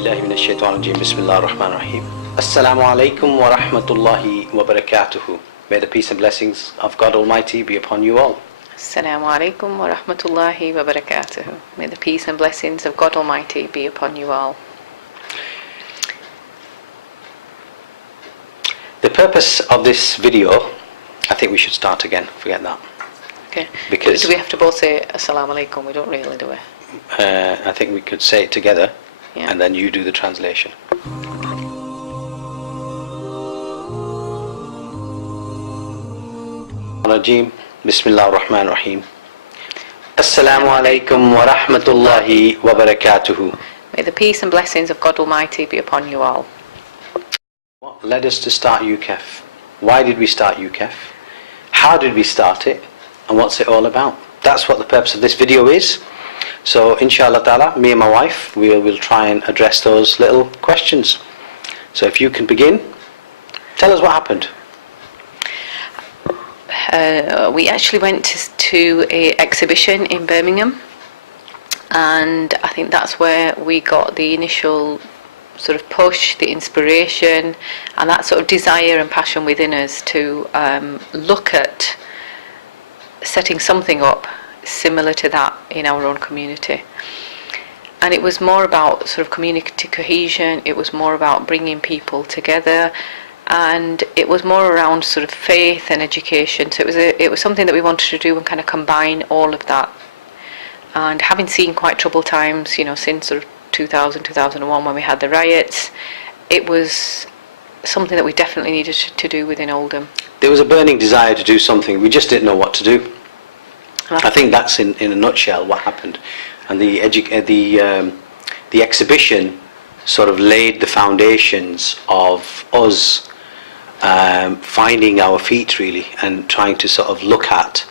billahi minash shaitanir rajim. Bismillahir rahmanir rahim. Assalamu alaikum wa rahmatullahi wa barakatuhu. May the peace and blessings of God Almighty be upon you all. Assalamu alaikum wa rahmatullahi wa barakatuhu. May the peace and blessings of God Almighty be upon you all. The purpose of this video, I think we should start again, forget that. Okay. Because do we have to both say Assalamu alaikum? We don't really, do we? I think we could say it together, Yeah. and then you do the translation. Rajim. Bismillahir rahmanir rahim. Assalamu alaikum wa rahmatullahi wa barakatuhu. May the peace and blessings of God Almighty be upon you all. What led us to start Ukeff? Why did we start Ukeff? How did we start it? And what's it all about? That's what the purpose of this video is. So inshallah ta'ala, me and my wife, we'll try and address those little questions. So if you can begin, tell us what happened. We actually went to an exhibition in Birmingham, and I think that's where we got the initial sort of push, the inspiration, and that sort of desire and passion within us to look at setting something up similar to that in our own community. And it was more about sort of community cohesion, it was more about bringing people together, and it was more around sort of faith and education. So it was something that we wanted to do and kind of combine all of that. And having seen quite troubled times, you know, since sort of 2000, 2001 when we had the riots, it was something that we definitely needed to do within Oldham. There was a burning desire to do something, we just didn't know what to do. I think that's in a nutshell what happened. And the exhibition sort of laid the foundations of us finding our feet really, and trying to sort of look at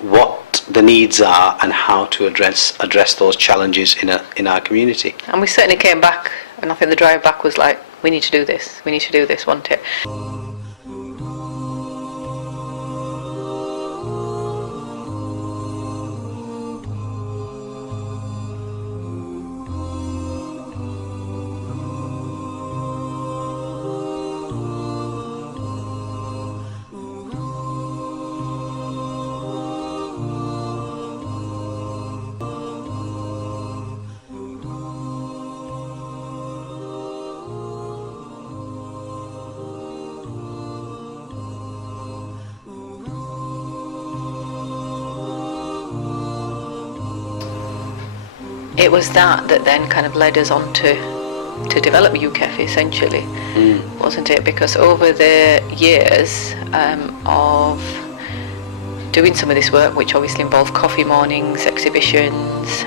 what the needs are and how to address those challenges in our community. And we certainly came back, and I think the drive back was like, we need to do this, wasn't it? It was that then kind of led us on to develop Ukeff essentially, wasn't it? Because over the years of doing some of this work, which obviously involved coffee mornings, exhibitions,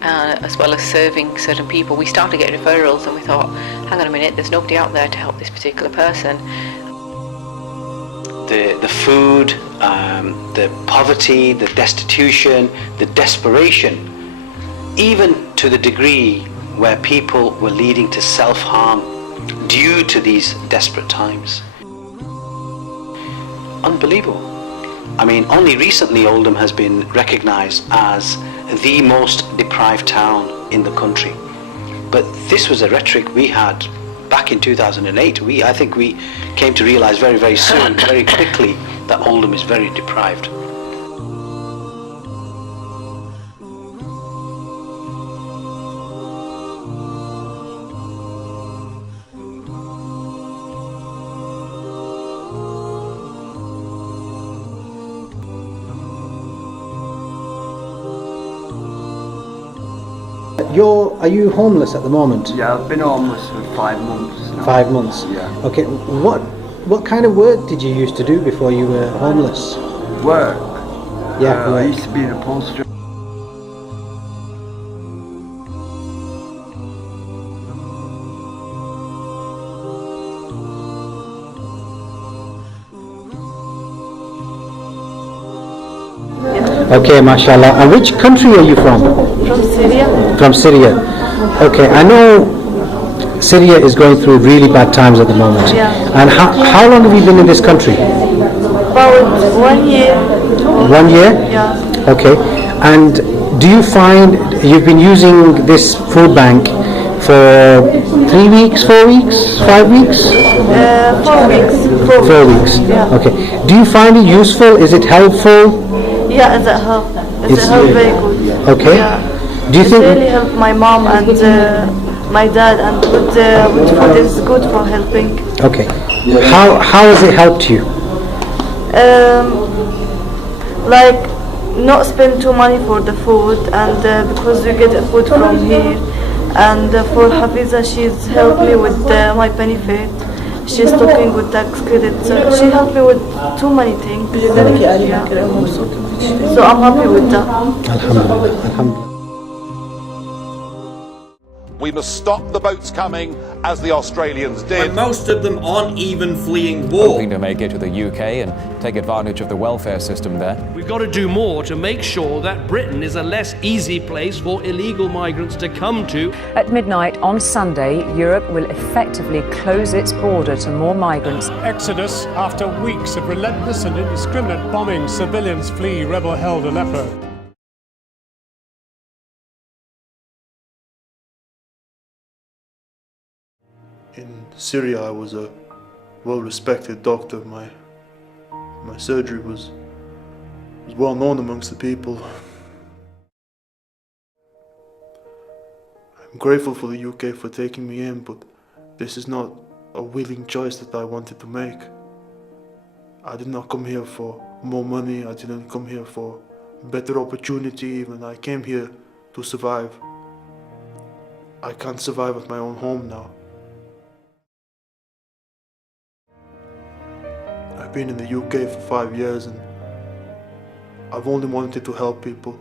as well as serving certain people, we started getting referrals, and we thought, hang on a minute, there's nobody out there to help this particular person. The food, the poverty, the destitution, the desperation, even to the degree where people were leading to self-harm due to these desperate times. Unbelievable. I mean, only recently Oldham has been recognised as the most deprived town in the country. But this was a rhetoric we had back in 2008. I think we came to realise very, very soon, very quickly, that Oldham is very deprived. Are you homeless at the moment? Yeah, I've been homeless for 5 months now. 5 months? Yeah. Okay, what kind of work did you used to do before you were homeless? Work? Yeah, I used to be an upholsterer. Okay, mashallah. And which country are you from? From Syria. From Syria. Okay, I know Syria is going through really bad times at the moment. Yeah. And how long have you been in this country? About 1 year. 1 year? Yeah. Okay. And do you find you've been using this food bank for 3 weeks, 4 weeks, 5 weeks? 4 weeks. 4 weeks. Yeah. Okay. Do you find it useful? Is it helpful? Yeah, it's a help. It's a help very good. Okay. Yeah. Do you It think? really helped my mom and my dad, and with food is good for helping. Okay. How has it helped you? Like not spend too money for the food, and because you get food from here. And for Hafiza, she's helped me with my benefit. She's talking with tax credit. She helped me with too many things. Yeah. So I'm happy with that. Alhamdulillah. Alhamdulillah. We must stop the boats coming as the Australians did. And most of them aren't even fleeing war. Hoping to make it to the UK and take advantage of the welfare system there. We've got to do more to make sure that Britain is a less easy place for illegal migrants to come to. At midnight on Sunday, Europe will effectively close its border to more migrants. Exodus after weeks of relentless and indiscriminate bombing. Civilians flee rebel-held Aleppo. In Syria, I was a well-respected doctor. My surgery was well known amongst the people. I'm grateful for the UK for taking me in, but this is not a willing choice that I wanted to make. I did not come here for more money. I didn't come here for better opportunity even. I came here to survive. I can't survive at my own home now. I've been in the UK for 5 years and I've only wanted to help people.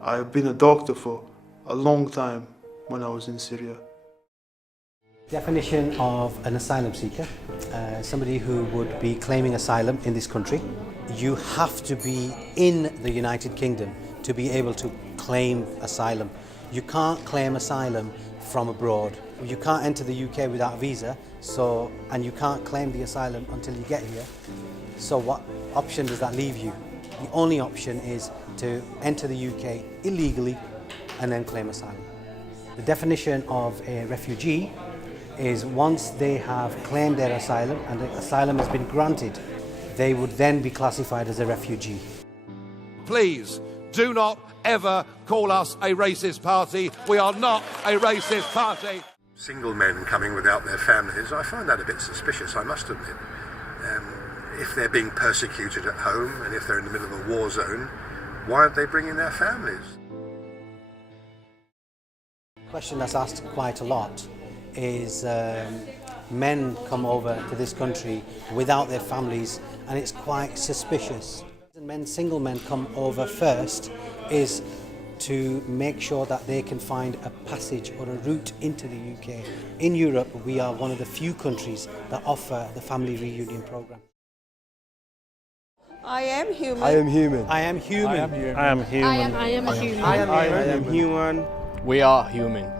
I've been a doctor for a long time when I was in Syria. Definition of an asylum seeker, somebody who would be claiming asylum in this country. You have to be in the United Kingdom to be able to claim asylum. You can't claim asylum from abroad. You can't enter the UK without a visa, and you can't claim the asylum until you get here. So what option does that leave you? The only option is to enter the UK illegally and then claim asylum. The definition of a refugee is once they have claimed their asylum and the asylum has been granted, they would then be classified as a refugee. Please do not ever call us a racist party. We are not a racist party. Single men coming without their families, I find that a bit suspicious, I must admit. If they're being persecuted at home and if they're in the middle of a war zone, why aren't they bringing their families? The question that's asked quite a lot is men come over to this country without their families and it's quite suspicious. Single men come over first is to make sure that they can find a passage or a route into the UK. In Europe, we are one of the few countries that offer the family reunion program. I am human. I am human. I am human. I am human. I am human. I am human. We are human.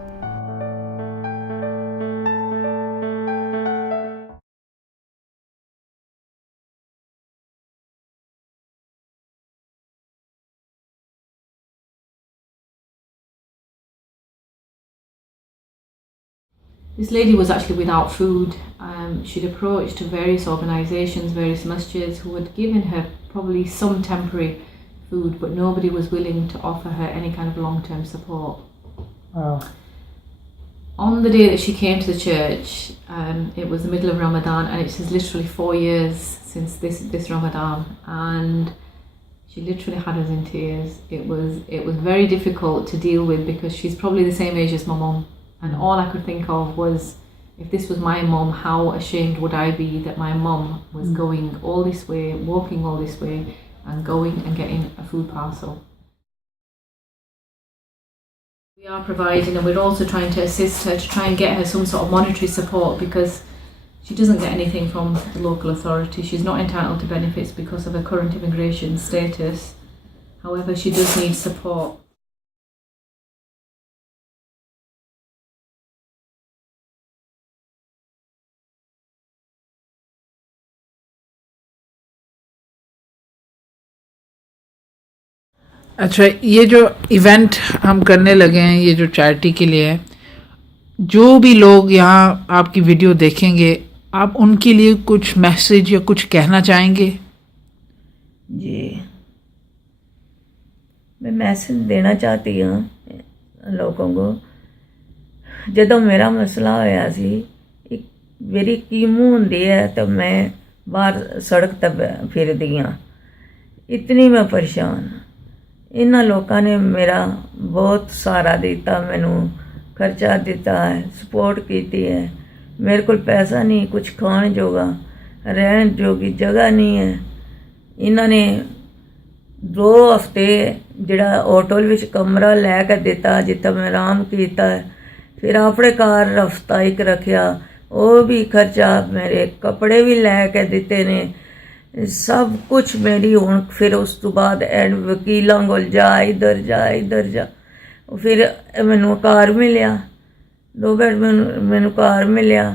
This lady was actually without food. She'd approached various organisations, various masjids who had given her probably some temporary food, but nobody was willing to offer her any kind of long-term support. Oh. On the day that she came to the church, it was the middle of Ramadan, and it was literally 4 years since this Ramadan, and she literally had us in tears. It was very difficult to deal with because she's probably the same age as my mum. And all I could think of was, if this was my mum, how ashamed would I be that my mum was going all this way, walking all this way, and going and getting a food parcel. We are providing, and we're also trying to assist her to try and get her some sort of monetary support because she doesn't get anything from the local authority. She's not entitled to benefits because of her current immigration status. However, she does need support. अच्छा, ये जो event हम करने लगे हैं, ये जो charity के लिए है, जो भी लोग यहाँ आपकी वीडियो देखेंगे, आप उनके लिए कुछ मैसेज या कुछ कहना चाहेंगे? जी, मैं मैसेज देना चाहती हूँ लोगों को। ਜਦੋਂ ਮੇਰਾ ਮਸਲਾ ਹੋਇਆ ਸੀ, ਇੱਕ ਮੇਰੀ ਕੀਮੋ ਹੁੰਦੀ ਹੈ ਤਾਂ ਮੈਂ ਬਾਹਰ ਸੜਕ 'ਤੇ ਫਿਰਦੀ ਹਾਂ, ਇਤਨੀ ਮੈਂ ਪਰੇਸ਼ਾਨ। ਇਹਨਾਂ ਲੋਕਾਂ ਨੇ ਮੇਰਾ ਬਹੁਤ ਸਹਾਰਾ ਦਿੱਤਾ, ਮੈਨੂੰ ਖਰਚਾ ਦਿੱਤਾ ਹੈ, ਸਪੋਰਟ ਕੀਤੀ ਹੈ। ਮੇਰੇ ਕੋਲ ਪੈਸਾ ਨਹੀਂ, ਕੁਝ ਖਾਣ ਜੋਗਾ, ਰਹਿਣ ਜੋਗੀ ਜਗ੍ਹਾ ਨਹੀਂ ਹੈ। ਇਹਨਾਂ ਨੇ 2 ਹਫ਼ਤੇ ਜਿਹੜਾ ਹੋਟਲ ਵਿੱਚ ਕਮਰਾ ਲੈ ਕੇ ਦਿੱਤਾ, ਜਿੱਥੇ ਮੈਂ ਆਰਾਮ ਕੀਤਾ ਹੈ। ਫਿਰ ਆਪਣੇ ਘਰ ਹਫ਼ਤਾ ਇੱਕ ਰੱਖਿਆ, ਉਹ ਵੀ ਖਰਚਾ, ਮੇਰੇ ਕੱਪੜੇ ਵੀ ਲੈ ਕੇ ਦਿੱਤੇ ਨੇ, ਸਭ ਕੁਛ ਮੇਰੀ। ਹੁਣ ਫਿਰ ਉਸ ਤੋਂ ਬਾਅਦ ਵਕੀਲਾਂ ਕੋਲ ਜਾ, ਇੱਧਰ ਜਾ ਇੱਧਰ ਜਾ, ਫਿਰ ਮੈਨੂੰ ਘਰ ਮਿਲਿਆ, 2 ਬੈਡ ਮੈਨੂੰ ਘਰ ਮਿਲਿਆ।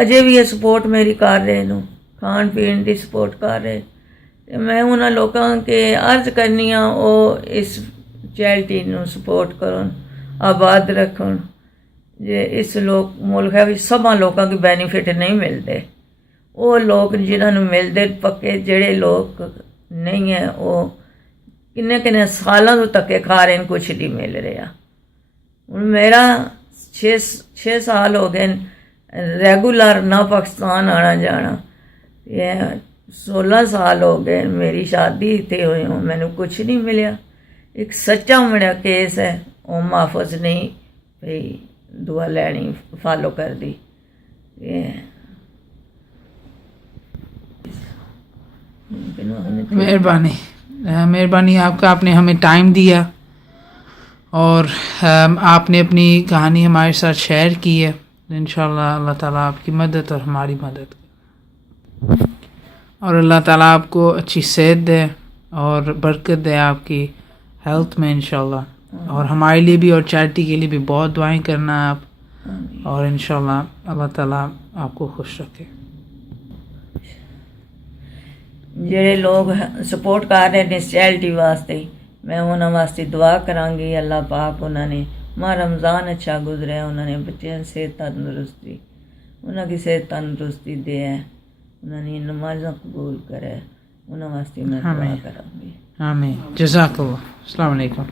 ਅਜੇ ਵੀ ਇਹ ਸਪੋਰਟ ਮੇਰੀ ਕਰ ਰਹੇ ਨੂੰ, ਖਾਣ ਪੀਣ ਦੀ ਸਪੋਰਟ ਕਰ ਰਹੇ। ਅਤੇ ਮੈਂ ਉਹਨਾਂ ਲੋਕਾਂ ਕੇ ਅਰਜ਼ ਕਰਨੀ ਆ, ਉਹ ਇਸ ਚੈਰਿਟੀ ਨੂੰ ਸਪੋਰਟ ਕਰਨ, ਆਬਾਦ ਰੱਖਣ। ਜੇ ਇਸ ਮੁਲਕ ਵਿੱਚ ਸਭਾ ਲੋਕਾਂ ਨੂੰ ਬੈਨੀਫਿਟ ਨਹੀਂ ਮਿਲਦੇ, ਉਹ ਲੋਕ ਜਿਨ੍ਹਾਂ ਨੂੰ ਮਿਲਦੇ ਪੱਕੇ, ਜਿਹੜੇ ਲੋਕ ਨਹੀਂ ਹੈ ਉਹ ਕਿੰਨੇ ਸਾਲਾਂ ਤੋਂ ਧੱਕੇ ਖਾ ਰਹੇ ਨੇ, ਕੁਛ ਨਹੀਂ ਮਿਲ ਰਿਹਾ। ਹੁਣ ਮੇਰਾ 6 ਸਾਲ ਹੋ ਗਏ ਰੈਗੂਲਰ ਨਾ ਪਾਕਿਸਤਾਨ ਆਣਾ ਜਾਣਾ, 16 ਸਾਲ ਹੋ ਗਏ ਮੇਰੀ ਸ਼ਾਦੀ ਇੱਥੇ ਹੋਈ, ਮੈਨੂੰ ਕੁਛ ਨਹੀਂ ਮਿਲਿਆ। ਇੱਕ ਸੱਚਾ ਮੇਰਾ ਕੇਸ ਹੈ, ਉਹ ਮੁਹੱਫਜ਼ ਨਹੀਂ ਭਈ दुआ लेनी फॉलो कर दी। मेहरबानी आपका, आपने हमें टाइम दिया और आपने अपनी कहानी हमारे साथ शेयर की है। इंशाल्लाह अल्लाह ताला आपकी मदद और हमारी मदद, और अल्लाह ताला आपको अच्छी सेहत दे और बरकत दे आपकी हेल्थ में इंशाल्लाह। और हमारे लिए भी और चैरिटी के लिए भी बहुत दुआएं करना आप, और इंशाल्लाह अल्लाह ताला आपको खुश रखे। ਜਿਹੜੇ ਲੋਕ ਸਪੋਰਟ ਕਰ ਰਹੇ ਨੇ ਇਸ ਚੈਰਿਟੀ ਵਾਸਤੇ, ਮੈਂ ਉਹਨਾਂ ਵਾਸਤੇ ਦੁਆ ਕਰਾਂਗੀ। ਅੱਲਾ ਪਾਕ ਉਹਨਾਂ ਨੇ ਮਾਹ ਰਮਜ਼ਾਨ ਅੱਛਾ ਗੁਜ਼ਰਿਆ, ਉਹਨਾਂ ਨੇ ਬੱਚਿਆਂ ਦੀ ਸਿਹਤ ਤੰਦਰੁਸਤੀ, ਉਹਨਾਂ ਦੀ ਸਿਹਤ ਤੰਦਰੁਸਤੀ ਦੇ, ਉਹਨਾਂ ਦੀ ਨਮਾਜ਼ਾਂ ਕਬੂਲ ਕਰੇ, ਉਹਨਾਂ ਵਾਸਤੇ ਮੈਂ ਦੁਆ ਕਰਾਂਗੀ। आमीन। जज़ाकल्लाह। अस्सलाम वालेकुम।